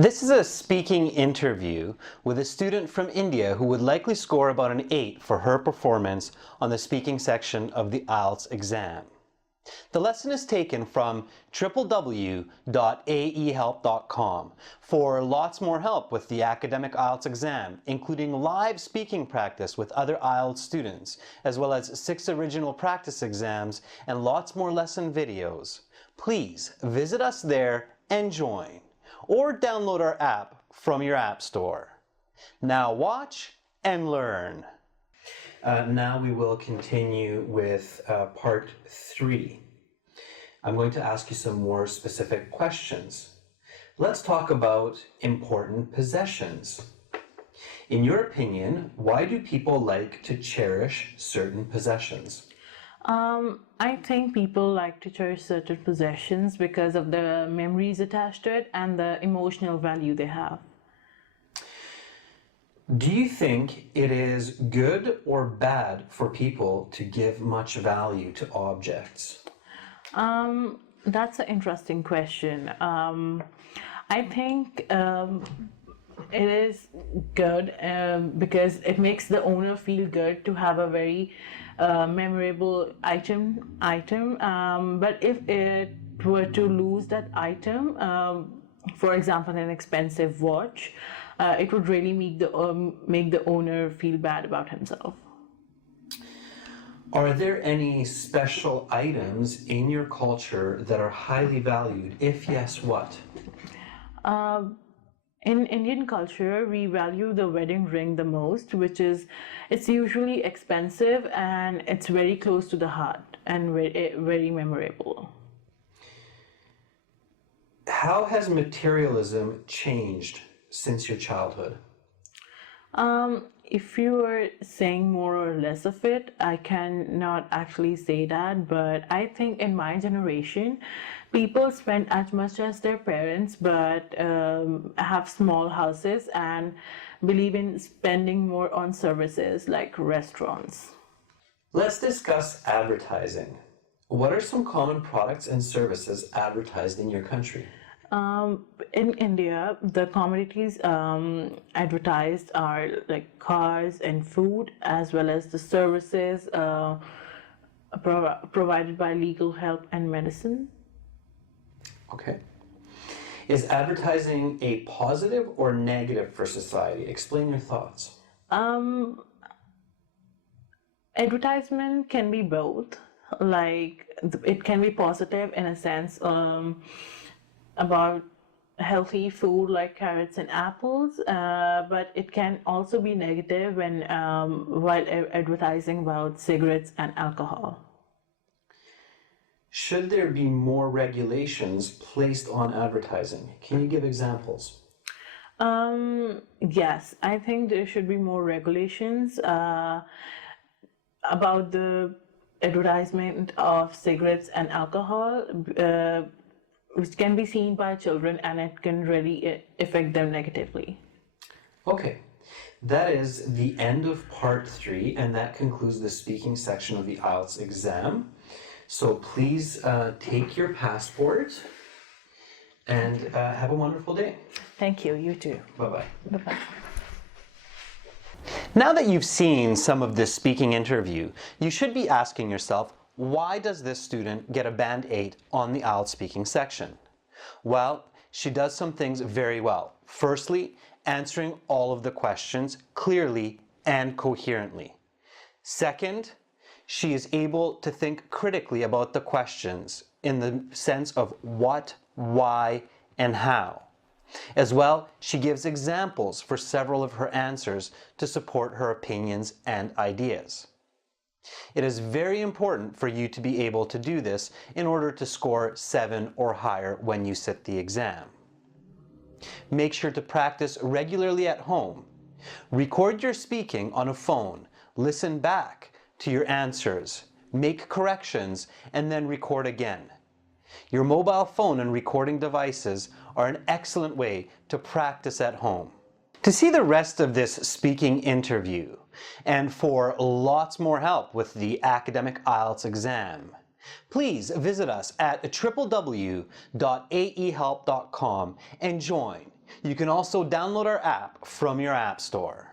This is a speaking interview with a student from India who would likely score about an 8 for her performance on the speaking section of the IELTS exam. The lesson is taken from www.aehelp.com. For lots more help with the academic IELTS exam, including live speaking practice with other IELTS students, as well as 6 original practice exams and lots more lesson videos, please visit us there and join, or download our app from your app store. Now watch and learn. Now we will continue with part 3. I'm going to ask you some more specific questions. Let's talk about important possessions. In your opinion, why do people like to cherish certain possessions? I think people like to cherish certain possessions because of the memories attached to it and the emotional value they have. Do you think it is good or bad for people to give much value to objects? That's an interesting question. I think it is good because it makes the owner feel good to have a very memorable item. But if it were to lose that item, for example, an expensive watch, it would really make the owner feel bad about himself. Are there any special items in your culture that are highly valued? If yes, what? In Indian culture, we value the wedding ring the most, it's usually expensive and it's very close to the heart and very memorable. How has materialism changed since your childhood? If you were saying more or less of it, I cannot actually say that, but I think in my generation, people spend as much as their parents, but have small houses and believe in spending more on services like restaurants. Let's discuss advertising. What are some common products and services advertised in your country? In India, the commodities advertised are like cars and food, as well as the services provided by legal help and medicine. Okay. Is advertising a positive or negative for society? Explain your thoughts. Advertisement can be both. Like, it can be positive in a sense about healthy food like carrots and apples, but it can also be negative when while advertising about cigarettes and alcohol. Should there be more regulations placed on advertising? Can you give examples? Yes, I think there should be more regulations about the advertisement of cigarettes and alcohol, which can be seen by children and it can really affect them negatively. Okay, that is the end of part 3, and that concludes the speaking section of the IELTS exam. So please take your passport and have a wonderful day. Thank you, you too. Bye-bye. Bye-bye. Now that you've seen some of this speaking interview, you should be asking yourself, why does this student get a band 8 on the IELTS speaking section? Well, she does some things very well. Firstly, answering all of the questions clearly and coherently. Second, she is able to think critically about the questions in the sense of what, why, and how. As well, she gives examples for several of her answers to support her opinions and ideas. It is very important for you to be able to do this in order to score 7 or higher when you sit the exam. Make sure to practice regularly at home. Record your speaking on a phone, listen back to your answers, make corrections, and then record again. Your mobile phone and recording devices are an excellent way to practice at home. To see the rest of this speaking interview, and for lots more help with the academic IELTS exam, please visit us at www.aehelp.com and join, You can also download our app from your app store.